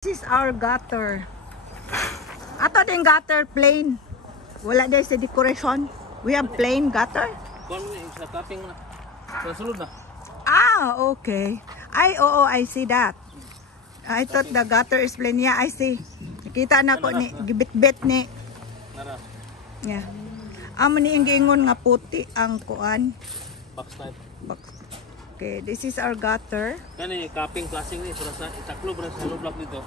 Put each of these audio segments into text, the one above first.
This is our gutter. Ato din gutter plain. Wala din sa decoration. We have plain gutter. Sa tapping na. Sa sulod na. Ah, okay. Oo, I see that. I thought the gutter is plain. Yeah, I see. Nakita na ko ni gibit-bit ni. Nara. Yeah. Amo ni ang giingon nga puti ang kuan. Backslide. Okay, this is our gutter. Kani capping flashing ni para sa itaklo para sa block dito.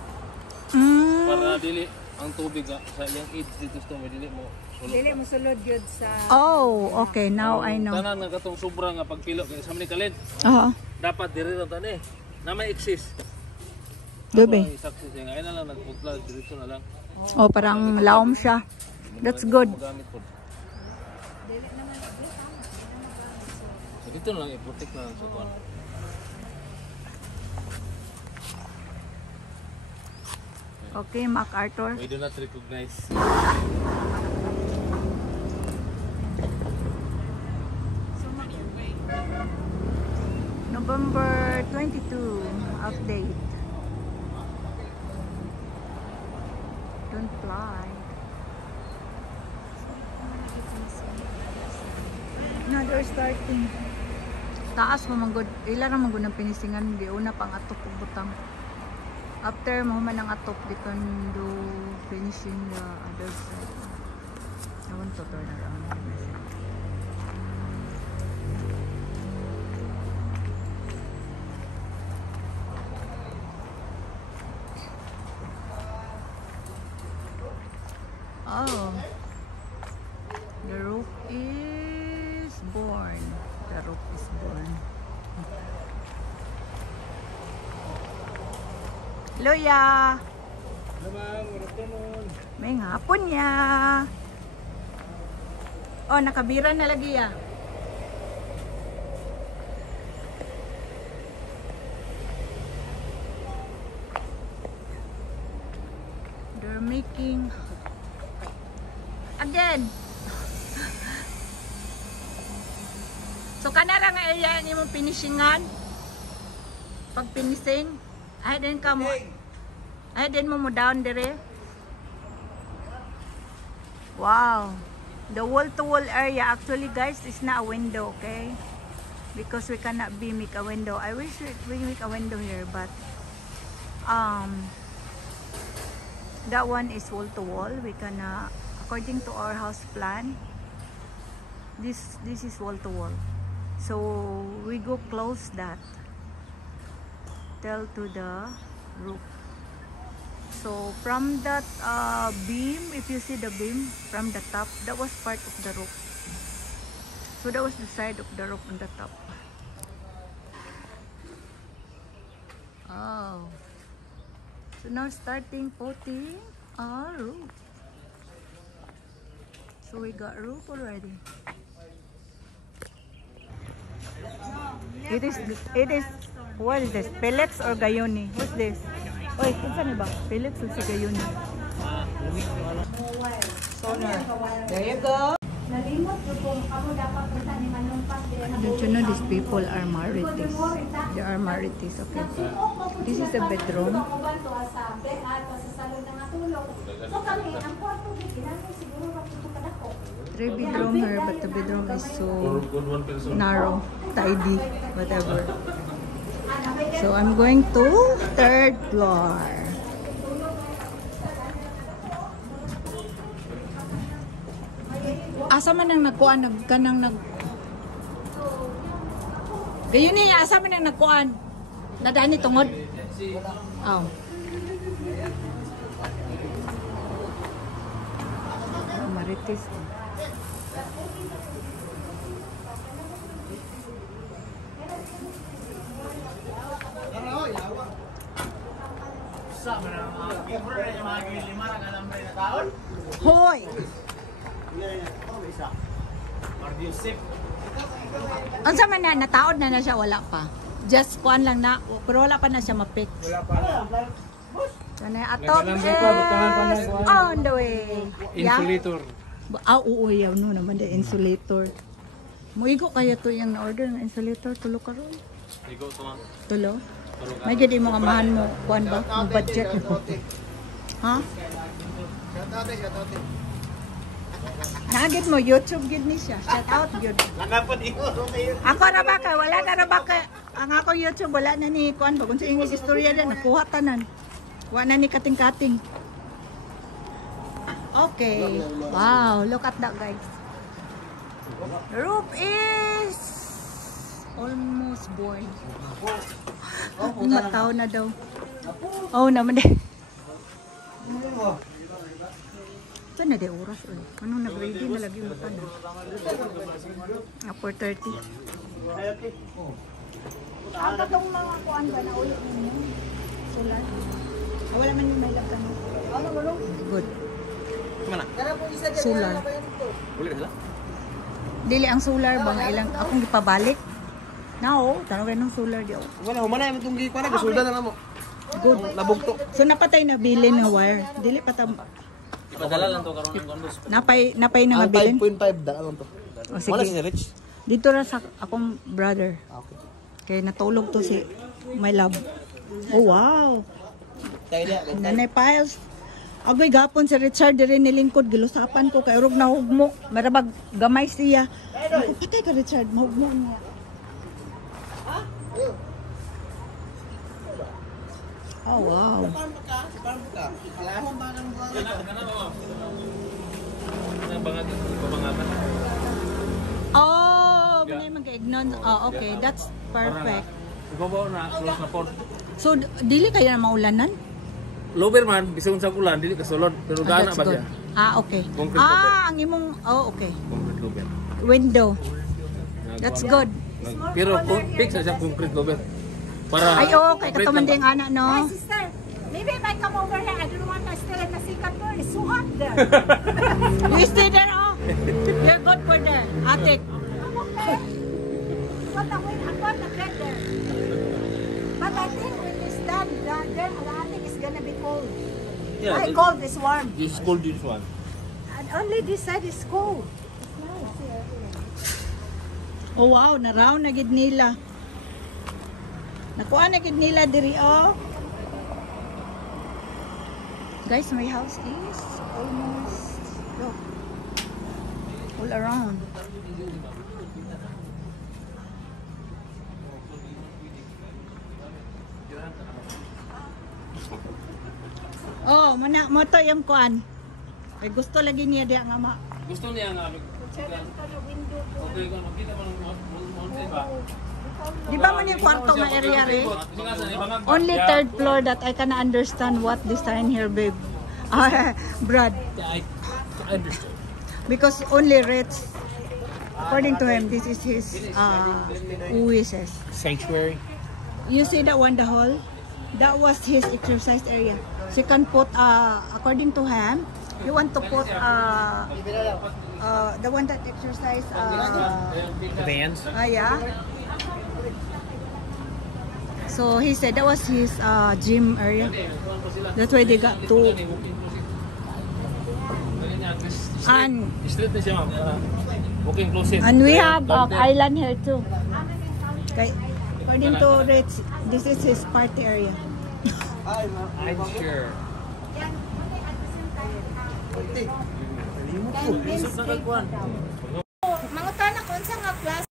Para dili ang tubig sa yang edge dito sa dili mo sulod. Dili mo sulod gyud sa. Oh, okay. Now I know. Tanan nga katong sobra nga pagpilo kay sa kalid. Oo. Dapat diri ra tani. Na may exist. Dobe. Success nga ina lang nagputla diretso na lang. Oh, parang laom siya. That's good. Magamit po. Dili naman So dito na lang i-protect na lang sa kuan. Okay, MacArthur. We do not recognize. November 22 update. Don't fly. No, they're starting. Taas mo manggod. Ila ra manggod ng pinisingan di una pang atok ug butang. After mo man ang atok they can do finishing the other side. I want to turn around. Oh, the roof is born. The roof is born. Hello, ya. Hello, ma'am. Good afternoon. May hapon ya. Oh, nakabira na lagi ya. They're making again. So kanara nga area ni mo finishingan. Pag finishing, ay din ka mo. Ay din mo down dire. Wow. The wall-to-wall area actually guys is not a window, okay? Because we cannot make a window. I wish we make a window here, but that one is wall-to-wall. We can according to our house plan, this is wall-to-wall. So we go close that till to the roof. So from that beam, if you see the beam from the top, that was part of the roof. So that was the side of the roof on the top. Oh, so now starting putting our roof. So we got roof already. It is what is this? Pellets or gayoni? What's this? Oy, kinsa ni ba? Pellets o si gayoni? Solar. There you go. nalimot jud kung amo dapat punta ni manumpas dire na. Don't you know these people are Marites? They are Marites, okay. This is a bedroom. Sa bed at sa salon nga tulog. So kami ang kwarto ginani siguro ra pud kadako. 3 bedroom here, but the bedroom is so narrow, tidy, whatever. So I'm going to 3rd floor. Asa man nang nagkuan kanang nag gayon ni asa man nang nagkuan nadani tungod. Oh. Marites. Hoy! Unsa man na nataod na siya, wala pa. Just kuan lang na, pero wala pa na siya ma-fix. Wala pa. So na atop is on the way. Insulator. Oo, yaw no naman the insulator. Muigo kaya to yung order ng insulator tulo karon. Igo to. Tulo. May gid mo amahan mo kuan ba? Ang budget. Ha? Nagit mo YouTube gid ni siya. Shout out gid. Ako ra ba kay wala na ra ba kay ang ako YouTube wala na ni kuan ba kun sa English istorya din nakuha tanan. Wala na ni kating-kating. Okay. Wow, look at that guys. The roof is almost born. Mataw na daw. Oh, naman din. Ito na di oras. Anong nag-ready na lagi mo pa na? 4:30. Ang katong mga kuan ba na ulit ninyo? Solar? Wala man yung may labtan mo. Good. Mana? Solar. Ulit sila? Dili ang solar ba nga ilang akong gipabalik? Nao, tanong rin ng solar di. Wala, humana yung itong gikuan na. Gasulda na mo. Good. Nabugto. So napatay na bilin ng wire. Dili pa ta Ipadala lang to karon ng condos. napay na nga bilin. 5.5 da lang to. O Wala si sige. Rich. Dito ra sa akong brother. Okay. Kay natulog to si my love. Oh wow. Tayo dia. Nanay Piles. Agoy gapon si Richard diri nilingkod gilusapan ko kay urog na hugmo. Marabag gamay siya. Ako patay ka Richard, mahugmo niya. Oh wow. Oh, may mag-ignon. Oh, okay. That's perfect. Ibabaw na, close na port. So, dili kayo na maulanan? Lower man, bisag sa ulan, dili kasulod. Pero gana That's ba good. siya? Ah, okay. Concrete Ang imong, oh, okay. Concrete lower. Window. That's good. Pero fix na siya concrete lower. Para Ay, okay. Katuman din anak, Hi, no? sister. Maybe if I come over here, I don't want to stay in the second floor. It's so hot there. You stay there, oh. You're good for there. Atik. I'm okay. But I'm going to bed there. But I think when it's done, then the attic is gonna be cold. Yeah, I cold is warm. this is called this one. And only this side is cold. It's nice here. Oh, wow. Naraw na gid nila. Nakuha na gid nila diri, oh. Guys, my house is almost, look, all around. Oh, mana mo to yung kuan. Ay gusto lagi niya diya nga ma. Gusto niya nga. Okay, kung makita mo ng mountain ba? Di ba man yung kwarto nga area re? Only third floor that I can understand what this sign here, babe. Brad. I understand. Because only Rich, according to him, this is his wishes. Sanctuary. You see that one, the hall? That was his exercise area. So you can put, according to him, you want to put the one that exercise. The bands. Yeah. So he said that was his gym area. That's why they got two. And Street na siya, ma'am. Walking closet. we have island here too. Okay. According to Rich, this is his party area. I'm sure. Isip na kagwan.